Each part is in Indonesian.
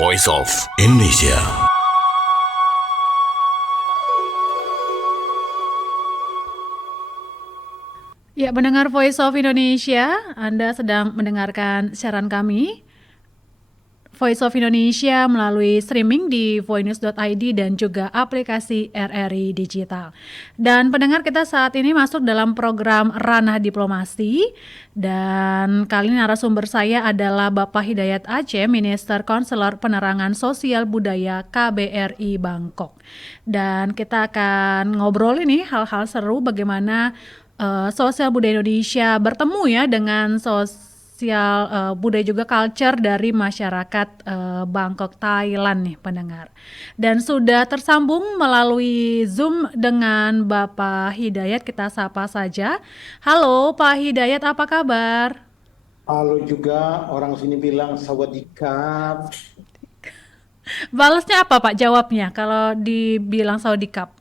Voice of Indonesia. Ya, pendengar Voice of Indonesia, Anda sedang mendengarkan siaran kami, Voice of Indonesia melalui streaming di voinews.id dan juga aplikasi RRI Digital. Dan pendengar, kita saat ini masuk dalam program Ranah Diplomasi, dan kali ini narasumber saya adalah Bapak Hidayat Aceh, Minister Konselor Penerangan Sosial Budaya KBRI Bangkok. Dan kita akan ngobrol ini hal-hal seru bagaimana sosial budaya Indonesia bertemu ya dengan budaya juga culture dari masyarakat Bangkok, Thailand nih pendengar. Dan sudah tersambung melalui Zoom dengan Bapak Hidayat, kita sapa saja. Halo Pak Hidayat, apa kabar? Halo juga, orang sini bilang sawadikap. Balasnya apa Pak jawabnya kalau dibilang Sawadikap?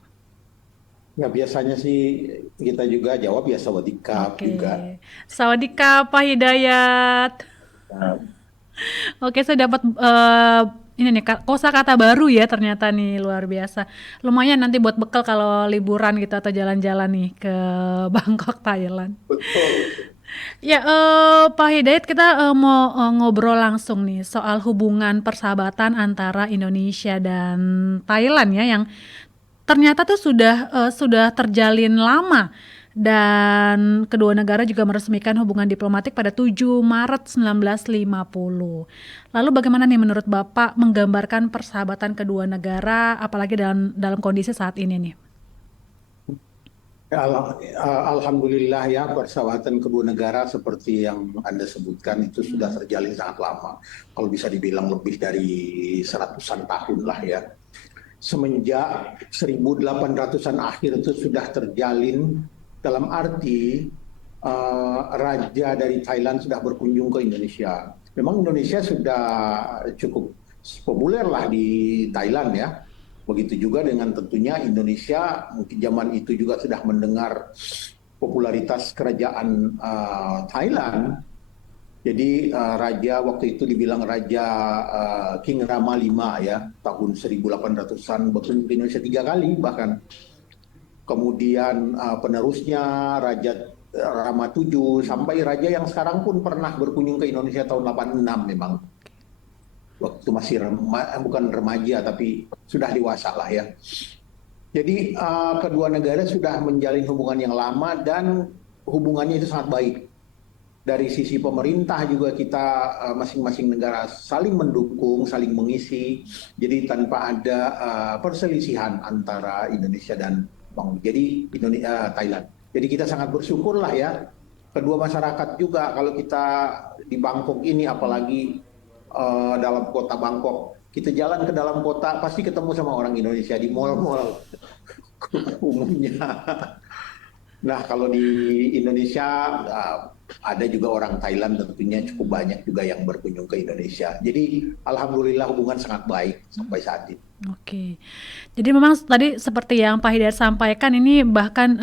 Ya biasanya sih kita juga jawab ya sawadikap juga. Oke, Sawadikap Pak Hidayat. Nah, Oke, saya dapat ini nih kosakata baru ya ternyata nih, luar biasa. Lumayan nanti buat bekal kalau liburan gitu atau jalan-jalan nih ke Bangkok, Thailand. betul. Ya, Pak Hidayat, kita mau ngobrol langsung nih soal hubungan persahabatan antara Indonesia dan Thailand ya, yang ternyata tuh sudah terjalin lama, dan kedua negara juga meresmikan hubungan diplomatik pada 7 Maret 1950. Lalu bagaimana nih menurut Bapak menggambarkan persahabatan kedua negara apalagi dalam kondisi saat ini nih? Alhamdulillah ya persahabatan kedua negara seperti yang Anda sebutkan itu sudah terjalin sangat lama. Kalau bisa dibilang lebih dari seratusan tahun lah ya. Semenjak 1800-an akhir itu sudah terjalin dalam arti raja dari Thailand sudah berkunjung ke Indonesia. Memang Indonesia sudah cukup populer lah di Thailand ya. Begitu juga dengan tentunya Indonesia mungkin zaman itu juga sudah mendengar popularitas kerajaan Thailand. Jadi raja waktu itu dibilang raja King Rama V ya, tahun 1800-an berkunjung ke Indonesia 3 kali bahkan. Kemudian penerusnya Raja Rama VII sampai raja yang sekarang pun pernah berkunjung ke Indonesia tahun 86 memang. Waktu masih bukan remaja tapi sudah dewasa lah ya. Jadi kedua negara sudah menjalin hubungan yang lama dan hubungannya itu sangat baik. Dari sisi pemerintah juga kita masing-masing negara saling mendukung, saling mengisi. Jadi tanpa ada perselisihan antara Indonesia dan Thailand. Jadi kita sangat bersyukur lah ya. Kedua masyarakat juga kalau kita di Bangkok ini apalagi dalam kota Bangkok. Kita jalan ke dalam kota pasti ketemu sama orang Indonesia di mal-mal umumnya. Nah kalau di Indonesia ada juga orang Thailand tentunya cukup banyak juga yang berkunjung ke Indonesia. Jadi alhamdulillah hubungan sangat baik sampai saat ini. Oke, jadi memang tadi seperti yang Pak Hidayat sampaikan, ini bahkan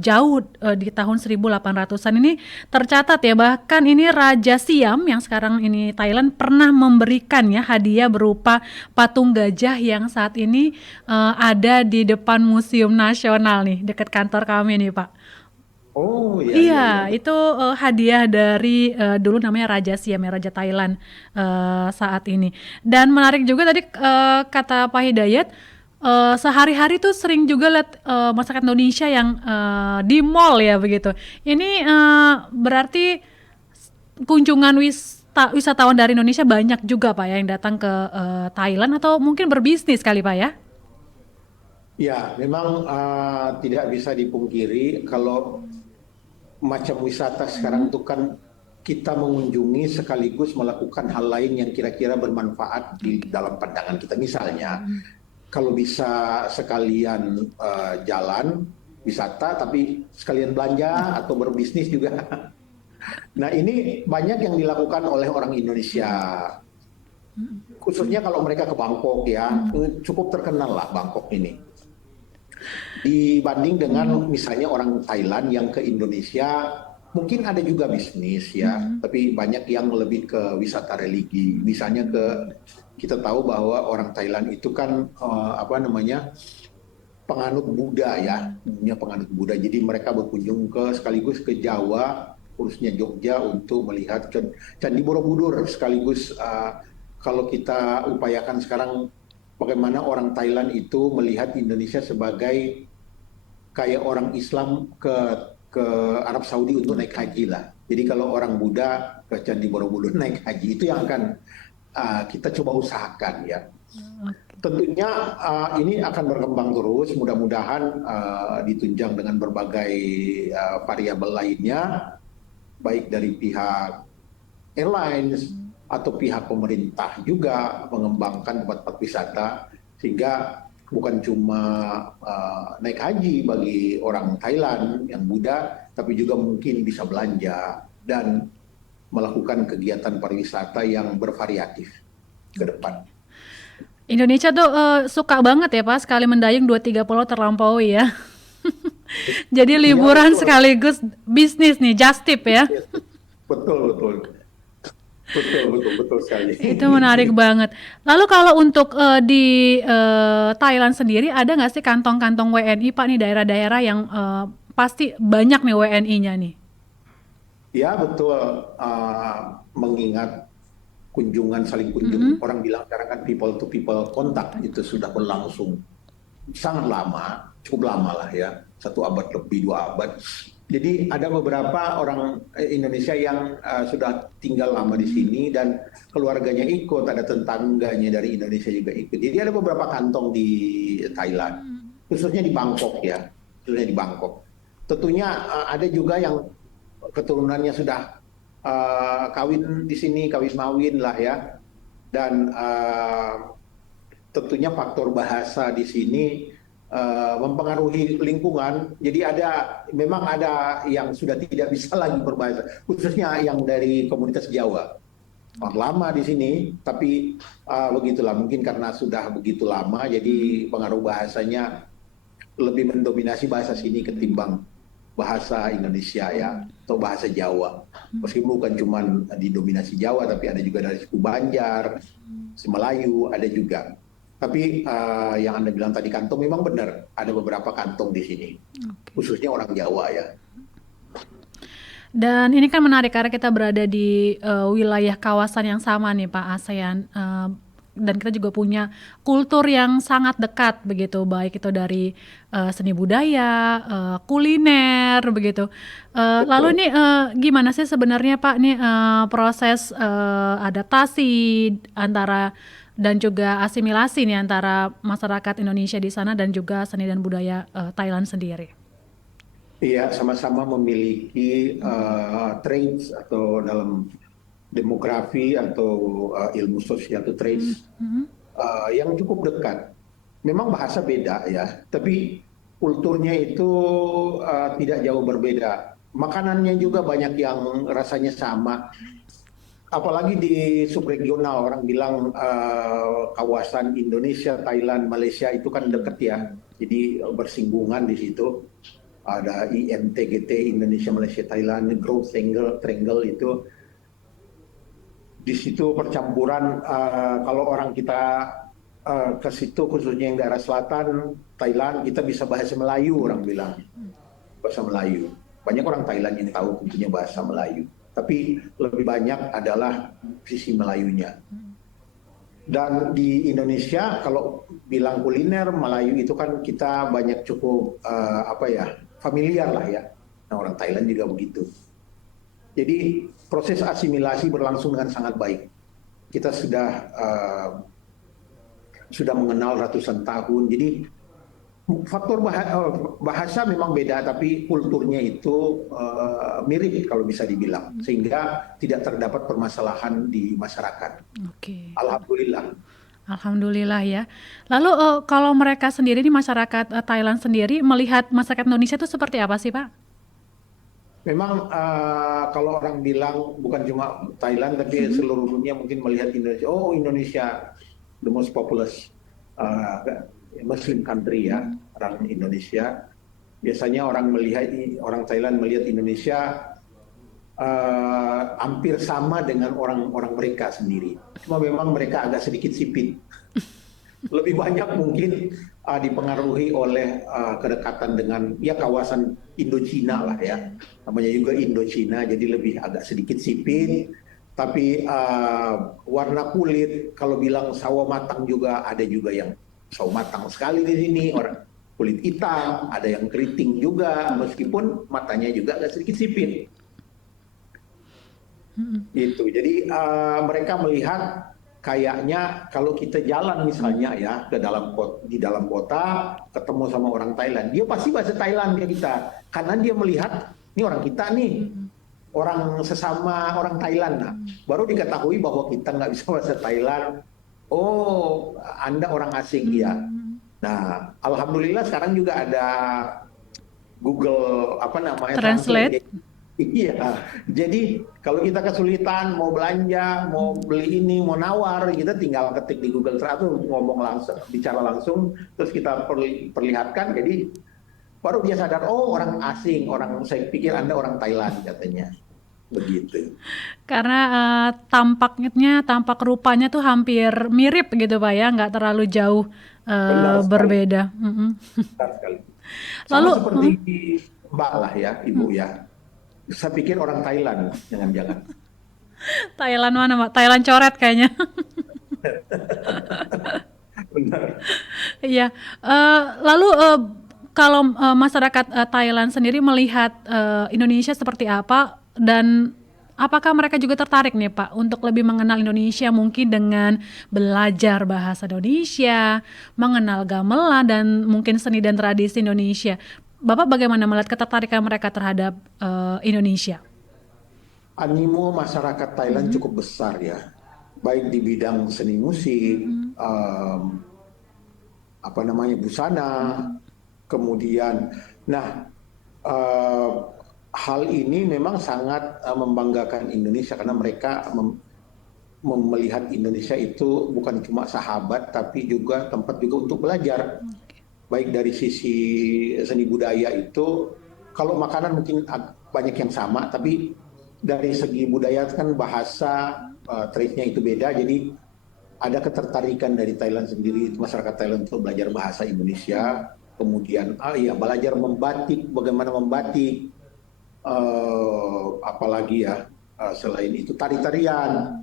jauh di tahun 1800-an ini tercatat ya, bahkan ini Raja Siam yang sekarang ini Thailand pernah memberikan ya hadiah berupa patung gajah yang saat ini ada di depan Museum Nasional nih dekat kantor kami nih Pak. Oh iya iya iya. Iya, itu hadiah dari dulu namanya Raja Siam ya, Raja Thailand saat ini. Dan menarik juga tadi kata Pak Hidayat, sehari-hari tuh sering juga lihat masyarakat Indonesia yang di mall ya begitu. Ini berarti kunjungan wisatawan dari Indonesia banyak juga Pak ya yang datang ke Thailand atau mungkin berbisnis kali Pak ya? Ya, memang tidak bisa dipungkiri kalau macam wisata sekarang itu kan kita mengunjungi sekaligus melakukan hal lain yang kira-kira bermanfaat di dalam pandangan kita. Misalnya, kalau bisa sekalian jalan wisata, tapi sekalian belanja atau berbisnis juga. Nah, ini banyak yang dilakukan oleh orang Indonesia. Khususnya kalau mereka ke Bangkok ya, cukup terkenal lah Bangkok ini. Dibanding dengan misalnya orang Thailand yang ke Indonesia Mungkin ada juga bisnis ya, tapi banyak yang lebih ke wisata religi. Misalnya kita tahu bahwa orang Thailand itu kan apa namanya penganut Buddha ya, punya penganut Buddha. Jadi mereka berkunjung sekaligus ke Jawa, khususnya Jogja untuk melihat ke Candi Borobudur. Sekaligus kalau kita upayakan sekarang bagaimana orang Thailand itu melihat Indonesia sebagai kayak orang Islam ke Arab Saudi untuk naik haji lah. Jadi kalau orang Buddha ke Candi Borobudur naik haji itu yang akan kita coba usahakan ya. Tentunya ini akan berkembang terus. Mudah-mudahan ditunjang dengan berbagai variabel lainnya, baik dari pihak airlines atau pihak pemerintah juga mengembangkan tempat-tempat wisata sehingga bukan cuma naik haji bagi orang Thailand yang Buddha, tapi juga mungkin bisa belanja dan melakukan kegiatan pariwisata yang bervariatif ke depan. Indonesia tuh suka banget ya Pak, sekali mendayung 2-3 pulau terlampaui ya. Jadi liburan betul. sekaligus bisnis nih, just tip ya. Betul, betul. Betul sekali. Itu menarik banget. Lalu kalau untuk di Thailand sendiri ada nggak sih kantong-kantong WNI Pak nih, daerah-daerah yang pasti banyak nih WNI-nya nih? Ya betul, mengingat saling kunjung, orang bilang sekarang kan people to people kontak itu sudah berlangsung sangat lama, cukup lama lah ya, 1 abad lebih, 2 abad. Jadi ada beberapa orang Indonesia yang sudah tinggal lama di sini dan keluarganya ikut, ada tetangganya dari Indonesia juga ikut. Jadi ada beberapa kantong di Thailand, khususnya di Bangkok ya, khususnya di Bangkok. Tentunya ada juga yang keturunannya sudah kawin di sini, kawin mawin lah ya, dan tentunya faktor bahasa di sini mempengaruhi lingkungan. Jadi memang ada yang sudah tidak bisa lagi berbahasa, khususnya yang dari komunitas Jawa. Lama di sini, tapi begitulah, mungkin karena sudah begitu lama, jadi pengaruh bahasanya lebih mendominasi bahasa sini ketimbang bahasa Indonesia ya, atau bahasa Jawa. Meskipun bukan cuma didominasi Jawa, tapi ada juga dari suku Banjar, Melayu, ada juga. Tapi yang Anda bilang tadi kantong memang benar, ada beberapa kantong di sini, khususnya orang Jawa ya. Dan ini kan menarik karena kita berada di wilayah kawasan yang sama nih Pak, ASEAN, dan kita juga punya kultur yang sangat dekat begitu, baik itu dari seni budaya, kuliner begitu. Lalu nih gimana sih sebenarnya Pak nih proses adaptasi antara dan juga asimilasi nih antara masyarakat Indonesia di sana dan juga seni dan budaya Thailand sendiri? Iya, sama-sama memiliki traits atau dalam demografi atau ilmu sosial atau traits yang cukup dekat. Memang bahasa beda ya, tapi kulturnya itu tidak jauh berbeda. Makanannya juga banyak yang rasanya sama. Apalagi di subregional, orang bilang kawasan Indonesia, Thailand, Malaysia itu kan dekat ya. Jadi bersinggungan di situ. Ada INTGT, Indonesia, Malaysia, Thailand, Growth Triangle itu. Di situ percampuran, kalau orang kita ke situ, khususnya yang daerah selatan, Thailand, kita bisa bahasa Melayu, orang bilang. Bahasa Melayu. Banyak orang Thailand yang tahu tentunya bahasa Melayu. Tapi lebih banyak adalah sisi Melayunya. Dan di Indonesia kalau bilang kuliner Melayu itu kan kita banyak cukup familiar lah ya. Nah, orang Thailand juga begitu. Jadi proses asimilasi berlangsung dengan sangat baik. Kita sudah mengenal ratusan tahun. Jadi faktor bahasa memang beda, tapi kulturnya itu mirip kalau bisa dibilang, sehingga tidak terdapat permasalahan di masyarakat. Oke. Alhamdulillah ya. Lalu kalau mereka sendiri di masyarakat Thailand sendiri melihat masyarakat Indonesia itu seperti apa sih Pak? Memang kalau orang bilang bukan cuma Thailand, tapi seluruh dunia mungkin melihat Indonesia, oh Indonesia the most populous Muslim country ya, orang Indonesia. Biasanya orang Thailand melihat Indonesia hampir sama dengan orang-orang mereka sendiri. Cuma memang mereka agak sedikit sipit. Lebih banyak mungkin dipengaruhi oleh kedekatan dengan ya kawasan Indochina lah ya, namanya juga Indochina, jadi lebih agak sedikit sipit. Tapi warna kulit, kalau bilang sawo matang juga ada juga yang sawo matang sekali di sini, orang kulit hitam, ada yang keriting juga, meskipun matanya juga agak sedikit sipit. Gitu. Jadi mereka melihat kayaknya kalau kita jalan misalnya ya di dalam kota ketemu sama orang Thailand, dia pasti bahasa Thailand ke kita, karena dia melihat ini orang kita nih, orang sesama orang Thailand. Nah, baru diketahui bahwa kita nggak bisa bahasa Thailand. Oh, Anda orang asing ya. Nah, alhamdulillah sekarang juga ada Google apa namanya Translate. Iya, jadi kalau kita kesulitan mau belanja, mau beli ini, mau nawar, kita tinggal ketik di Google Translate, ngomong langsung, bicara langsung, terus kita perlihatkan, jadi baru dia sadar, oh orang asing, saya pikir Anda orang Thailand katanya, begitu. Karena tampak rupanya tuh hampir mirip gitu Pak ya, nggak terlalu jauh Benar sekali, berbeda. benar sekali. Sama Lalu, seperti Mbak lah ya, Ibu ya. Saya pikir orang Thailand, jangan-jangan. Thailand mana Pak? Thailand coret kayaknya. Benar. Iya. Lalu kalau masyarakat Thailand sendiri melihat Indonesia seperti apa, dan apakah mereka juga tertarik nih Pak untuk lebih mengenal Indonesia mungkin dengan belajar bahasa Indonesia, mengenal gamelan dan mungkin seni dan tradisi Indonesia. Bapak bagaimana melihat ketertarikan mereka terhadap Indonesia? Animo masyarakat Thailand cukup besar ya, baik di bidang seni musik, apa namanya busana, kemudian, nah hal ini memang sangat membanggakan Indonesia karena mereka melihat Indonesia itu bukan cuma sahabat, tapi juga tempat juga untuk belajar. Baik dari sisi seni budaya itu, kalau makanan mungkin banyak yang sama, tapi dari segi budaya kan bahasa, trait-nya itu beda, jadi ada ketertarikan dari Thailand sendiri, masyarakat Thailand untuk belajar bahasa Indonesia, kemudian belajar membatik, bagaimana membatik, apalagi ya, selain itu tari-tarian.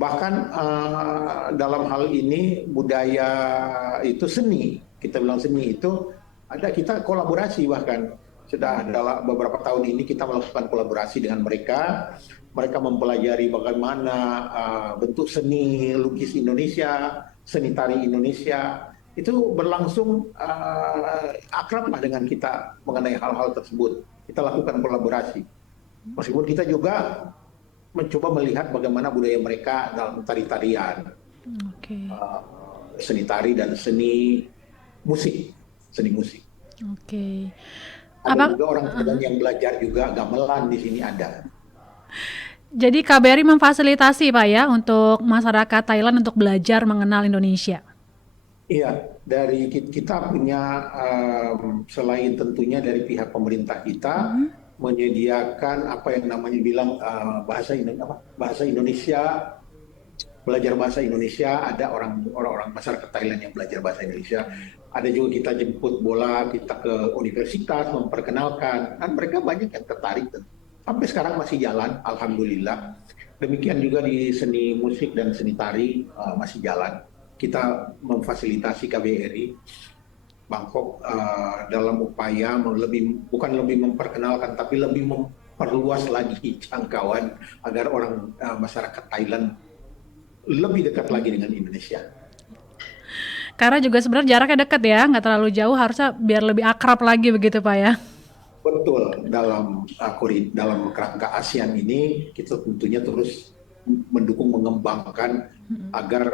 Bahkan dalam hal ini budaya itu seni, kita bilang seni itu ada, kita kolaborasi, bahkan sudah dalam beberapa tahun ini kita melakukan kolaborasi dengan mereka. Mereka mempelajari bagaimana bentuk seni lukis Indonesia, seni tari Indonesia, itu berlangsung akrablah dengan kita mengenai hal-hal tersebut. Kita lakukan kolaborasi. Meskipun kita juga mencoba melihat bagaimana budaya mereka dalam tari-tarian, seni tari dan seni musik. Ada juga orang Thailand yang belajar juga gamelan di sini ada. Jadi KBRI memfasilitasi Pak ya untuk masyarakat Thailand untuk belajar mengenal Indonesia. Iya, dari kita punya selain tentunya dari pihak pemerintah kita menyediakan apa yang namanya bilang bahasa Indonesia, belajar bahasa Indonesia. Ada orang masyarakat Thailand yang belajar bahasa Indonesia. Ada juga kita jemput bola, kita ke universitas memperkenalkan, dan mereka banyak yang tertarik. Sampai sekarang masih jalan, alhamdulillah. Demikian juga di seni musik dan seni tari masih jalan. Kita memfasilitasi KBRI Bangkok dalam upaya bukan lebih memperkenalkan, tapi lebih memperluas lagi jangkauan agar orang masyarakat Thailand lebih dekat lagi dengan Indonesia. Karena juga sebenarnya jaraknya dekat ya, nggak terlalu jauh, harusnya biar lebih akrab lagi begitu Pak ya. Betul, dalam kerangka ASEAN ini kita tentunya terus mendukung, mengembangkan agar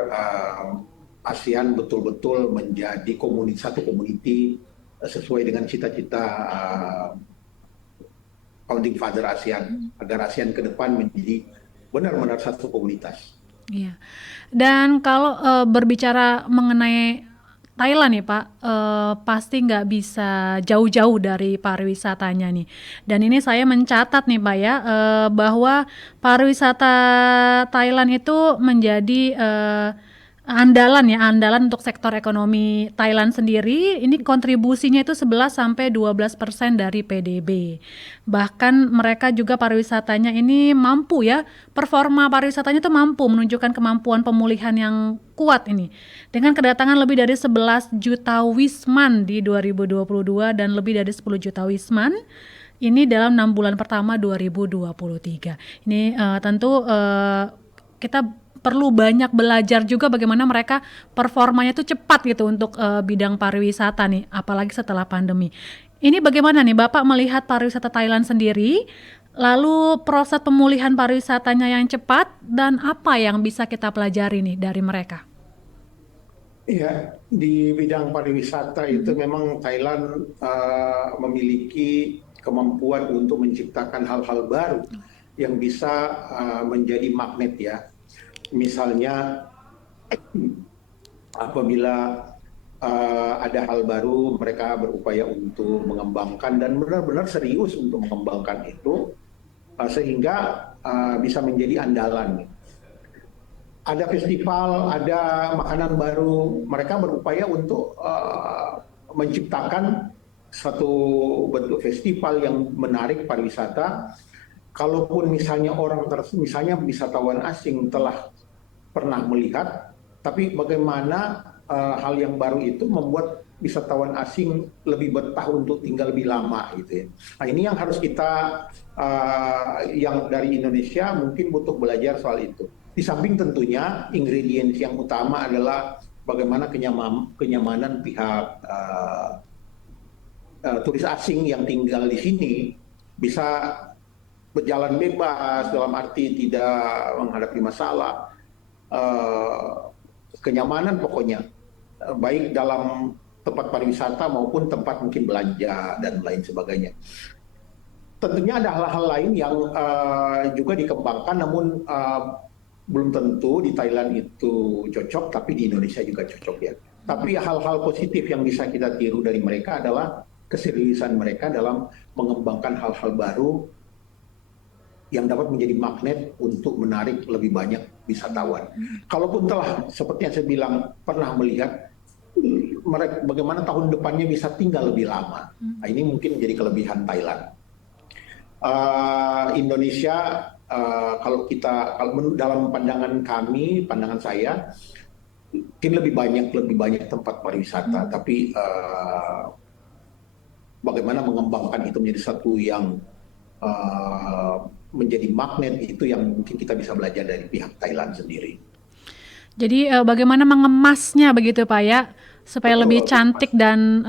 ASEAN betul-betul menjadi satu community sesuai dengan cita-cita founding father ASEAN, agar ASEAN ke depan menjadi benar-benar satu komunitas. Iya. Dan kalau berbicara mengenai Thailand nih Pak, pasti nggak bisa jauh-jauh dari pariwisatanya nih. Dan ini saya mencatat nih Pak ya, bahwa pariwisata Thailand itu menjadi andalan ya, andalan untuk sektor ekonomi Thailand sendiri. Ini kontribusinya itu 11 sampai 12% dari PDB. Bahkan mereka juga pariwisatanya ini mampu ya, performa pariwisatanya itu mampu menunjukkan kemampuan pemulihan yang kuat ini. Dengan kedatangan lebih dari 11 juta wisman di 2022 dan lebih dari 10 juta wisman ini dalam 6 bulan pertama 2023. Ini tentu kita perlu banyak belajar juga bagaimana mereka performanya itu cepat gitu untuk bidang pariwisata nih, apalagi setelah pandemi. Ini bagaimana nih Bapak melihat pariwisata Thailand sendiri, lalu proses pemulihan pariwisatanya yang cepat dan apa yang bisa kita pelajari nih dari mereka? Ya, di bidang pariwisata itu memang Thailand memiliki kemampuan untuk menciptakan hal-hal baru yang bisa menjadi magnet ya. Misalnya apabila ada hal baru, mereka berupaya untuk mengembangkan dan benar-benar serius untuk mengembangkan itu sehingga bisa menjadi andalan. Ada festival, ada makanan baru, mereka berupaya untuk menciptakan satu bentuk festival yang menarik pariwisata. Kalaupun misalnya misalnya wisatawan asing telah pernah melihat, tapi bagaimana hal yang baru itu membuat wisatawan asing lebih betah untuk tinggal lebih lama gitu ya. Nah ini yang harus kita yang dari Indonesia mungkin butuh belajar soal itu. Di samping tentunya ingredients yang utama adalah bagaimana kenyamanan pihak turis asing yang tinggal di sini bisa berjalan bebas dalam arti tidak menghadapi masalah. Kenyamanan pokoknya baik dalam tempat pariwisata maupun tempat mungkin belanja dan lain sebagainya. Tentunya ada hal-hal lain yang juga dikembangkan namun belum tentu di Thailand itu cocok tapi di Indonesia juga cocok ya. Tapi hal-hal positif yang bisa kita tiru dari mereka adalah keseriusan mereka dalam mengembangkan hal-hal baru yang dapat menjadi magnet untuk menarik lebih banyak wisatawan. Kalaupun telah, seperti yang saya bilang, pernah melihat mereka bagaimana tahun depannya bisa tinggal lebih lama. Nah, ini mungkin menjadi kelebihan Thailand. Indonesia, kalau dalam pandangan kami, pandangan saya, mungkin lebih banyak tempat pariwisata. Tapi bagaimana mengembangkan itu menjadi satu yang menjadi magnet itu yang mungkin kita bisa belajar dari pihak Thailand sendiri. Jadi bagaimana mengemasnya begitu Pak ya, supaya lebih cantik dan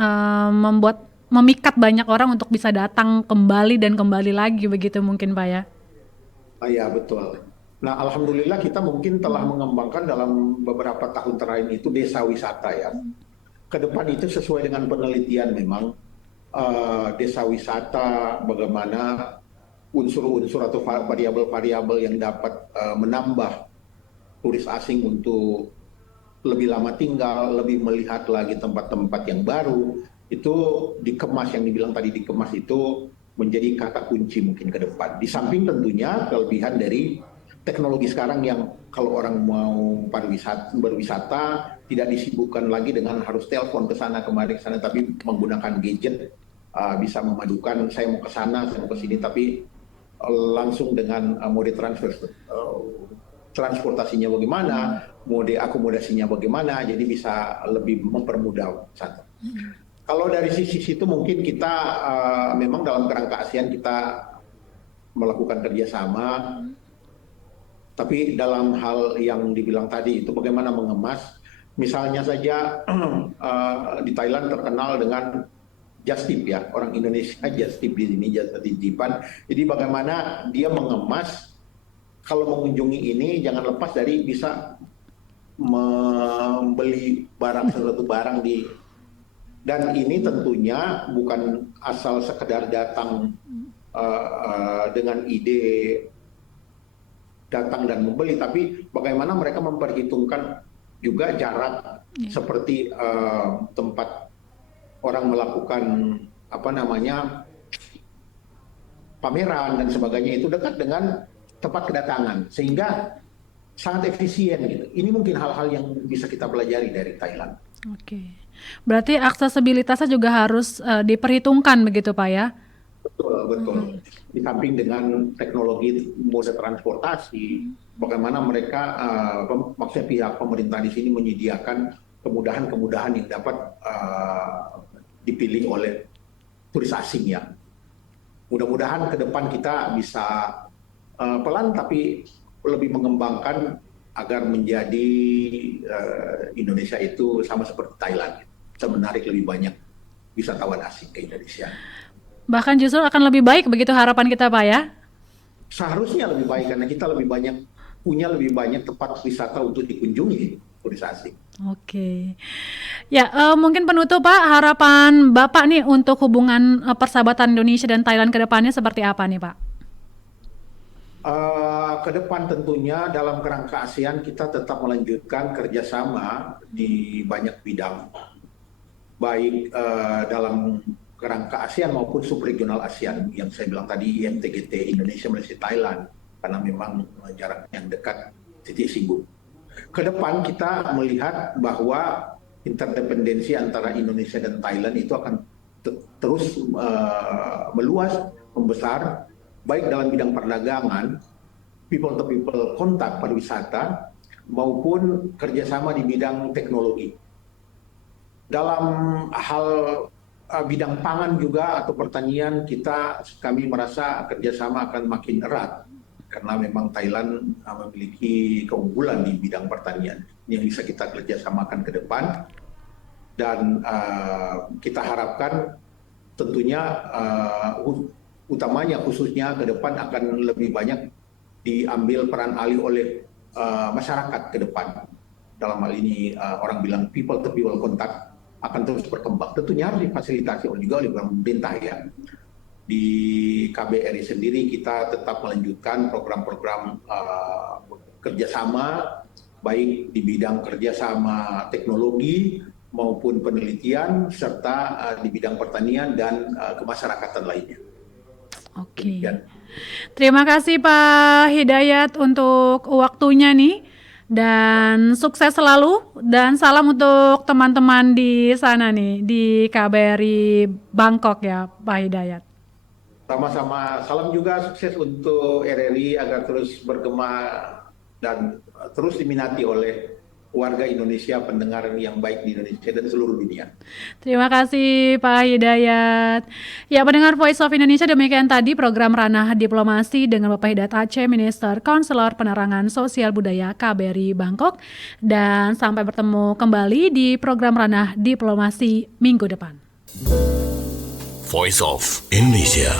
memikat banyak orang untuk bisa datang kembali dan kembali lagi begitu mungkin Pak ya? Ya betul. Nah alhamdulillah kita mungkin telah mengembangkan dalam beberapa tahun terakhir itu desa wisata ya. Kedepan itu sesuai dengan penelitian memang desa wisata bagaimana unsur-unsur atau variabel-variabel yang dapat menambah turis asing untuk lebih lama tinggal, lebih melihat lagi tempat-tempat yang baru, itu dikemas, yang dibilang tadi dikemas itu menjadi kata kunci mungkin ke depan. Di samping tentunya kelebihan dari teknologi sekarang yang kalau orang mau berwisata tidak disibukkan lagi dengan harus telepon ke sana kemari ke sana, tapi menggunakan gadget bisa memadukan saya mau ke sana, saya mau ke sini, tapi langsung dengan mode transportasinya bagaimana, mode akomodasinya bagaimana, jadi bisa lebih mempermudah satu. Kalau dari sisi itu mungkin kita memang dalam kerangka ASEAN kita melakukan kerjasama, tapi dalam hal yang dibilang tadi itu bagaimana mengemas, misalnya saja di Thailand terkenal dengan just tip ya, orang Indonesia just tip di sini, just titipan. Jadi bagaimana dia mengemas kalau mengunjungi ini jangan lepas dari bisa membeli sesuatu barang dan ini tentunya bukan asal sekedar datang dengan ide datang dan membeli, tapi bagaimana mereka memperhitungkan juga jarak seperti tempat orang melakukan pameran dan sebagainya itu dekat dengan tempat kedatangan, sehingga sangat efisien gitu. Ini mungkin hal-hal yang bisa kita pelajari dari Thailand. Oke. Berarti aksesibilitasnya juga harus diperhitungkan begitu Pak ya? Betul. Di samping dengan teknologi moda transportasi, bagaimana mereka, maksudnya pihak pemerintah di sini menyediakan kemudahan-kemudahan yang dapat dipilih oleh turis asing ya. Mudah-mudahan ke depan kita bisa pelan tapi lebih mengembangkan agar menjadi Indonesia itu sama seperti Thailand, bisa menarik lebih banyak wisatawan asing ke Indonesia. Bahkan justru akan lebih baik begitu harapan kita Pak ya? Seharusnya lebih baik karena kita punya lebih banyak tempat wisata untuk dikunjungi turis asing. Oke. Ya, mungkin penutup Pak, harapan Bapak nih untuk hubungan persahabatan Indonesia dan Thailand ke depannya seperti apa nih Pak? Ke depan tentunya dalam kerangka ASEAN kita tetap melanjutkan kerjasama di banyak bidang, baik dalam kerangka ASEAN maupun subregional ASEAN yang saya bilang tadi, IMTGT, Indonesia, Malaysia, Thailand, karena memang jarak yang dekat titik singgung. Ke depan kita melihat bahwa interdependensi antara Indonesia dan Thailand itu akan terus meluas, membesar, baik dalam bidang perdagangan, people-to-people kontak pariwisata, maupun kerjasama di bidang teknologi. Dalam hal bidang pangan juga atau pertanian, kami merasa kerjasama akan makin erat karena memang Thailand memiliki keunggulan di bidang pertanian yang bisa kita kerjasamakan ke depan, dan kita harapkan tentunya utamanya khususnya ke depan akan lebih banyak diambil peran alih oleh masyarakat ke depan. Dalam hal ini orang bilang people to people contact akan terus berkembang. Tentunya harus difasilitasi juga oleh pemerintah ya. Di KBRI sendiri kita tetap melanjutkan program-program kerjasama, baik di bidang kerjasama teknologi maupun penelitian, serta di bidang pertanian dan kemasyarakatan lainnya. Oke. Terima kasih Pak Hidayat untuk waktunya nih. Dan sukses selalu dan salam untuk teman-teman di sana nih di KBRI Bangkok ya Pak Hidayat. Sama-sama, salam juga sukses untuk RRI agar terus bergema dan terus diminati oleh warga Indonesia, pendengar yang baik di Indonesia dan seluruh dunia. Terima kasih Pak Hidayat. Ya, pendengar Voice of Indonesia, demikian tadi program Ranah Diplomasi dengan Bapak Hidayat Aceh, Minister Konselor Penerangan Sosial Budaya KBRI Bangkok. Dan sampai bertemu kembali di program Ranah Diplomasi minggu depan. Voice of Indonesia.